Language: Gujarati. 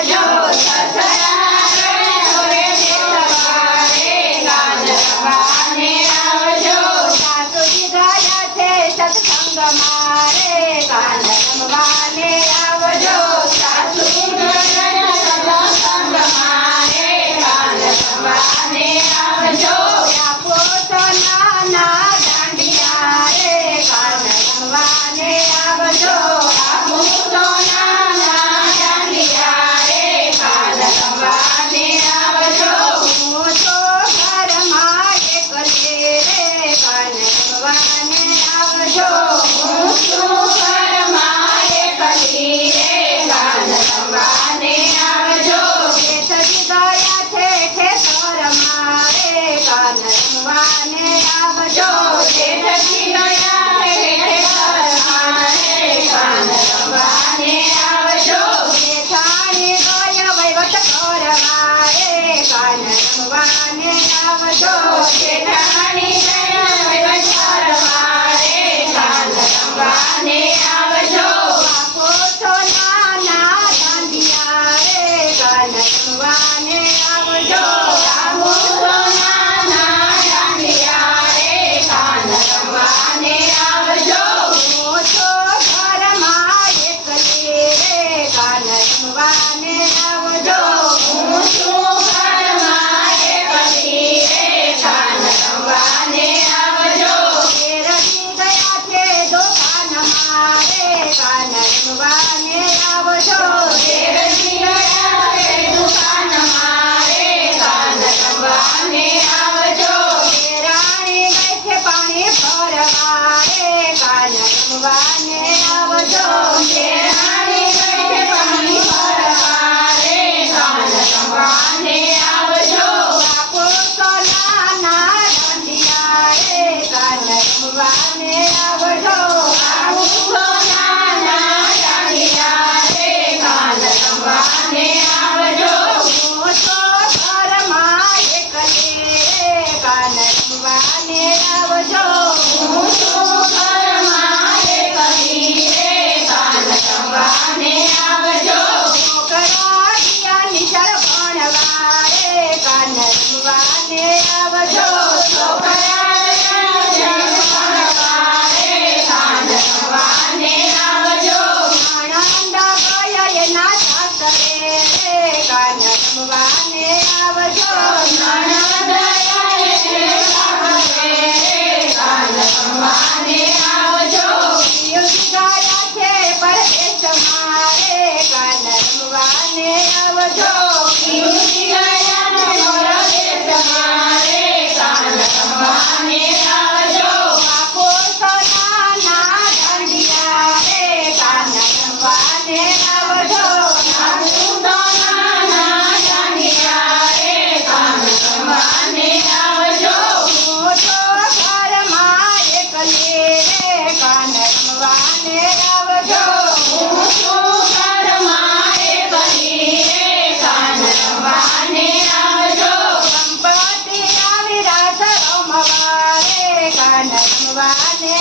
આવજો સસરા રે રે સવારે કાન રમવાને આવજો સાસુજી ગયા છે સત્સંગ મારે કાન રમવાને આવજો સાસુજી ગયા સત્સંગ મારે કાન રમવાને આવજો આપો તો નાના દાંડિયા રે કાન રમવાને આવજો આપો તો નાના દાંડિયા રે કાન રમવાને આવજો હું તો ઘરમાં એકલી રે કાન રમવાને આવજો હું તો ઘરમાં એકલી રે કાન રમવાને આવજો ખેતરી ગયા છે ખેતર મારે કાન રમવાને આવજો ખેતરી ગયા છે ખેતર મારે કાન રમવાને આવજો જેઠાણી ગયા વહીવટ કરવા રે કાન રમવાને આવજો જેઠાણી ગયા વહીવટ કરવા રે કાન રમવાને આવજો આપો તો નાના દાંડિયા રે કાન રમવાને આવજો આપો તો નાના દાંડિયા રે કાન રમવાને આવજો હું તો ઘરમાં એકલી રે કાન રમવાને આવજો હું તો ઘરમાં એકલી રે કાન રમવાને આવજો ઘેરથી ગયા છે દુકાન મારે કાન રમવાને આવજો ઘેરથી ગયા છે દુકાન મારે કાન રમવાને આવજો ઘેરાણી ગઈ છે પાણી ભરવા રે કાન રમવાને આવજો ઘેરાણી ગઈ છે પાણી ભરવા રે કાન રમવાને આવજો આપો તો નાના દાંડિયા રે કાન રમવાને આવજો આપો તો નાના દાંડિયા રે કાન રમવાને આવજો હું તો ઘરમાં એકલી રે કાન રમવાને આવજો હું તો ઘરમાં એકલી રે કાન રમવાને આવજો છોકરા ગયા નિશાળ ભણવા રે કાન રમવાને આવજો છોકરા ગયા નિશાળ ભણવા રે કાન રમવાને આવજો આનંદ ગયા એના સાસરે રે કાન રમવાને આવજો આનંદ ગયા એના સાસરે રે કાન રમવાને આવજો પિયુષ ગયા છે પરદેશ મારે કાન રમવાને આવજો પિયુષ ગયા છે પરદેશ મારે કાન રમવાને આવજો આપો તો નાના દાંડિયા રે કાન રમવાને આવજો આપો તો નાના દાંડિયા રે કાન રમવાને આવજો હું તો ઘરમાં એકલી રે કાન રમવાને આવજો હું તો ઘરમાં એકલી રે કાન રમવાને આવજો સંપત્તિ આવી રાત રમવા રે કાન રમવાને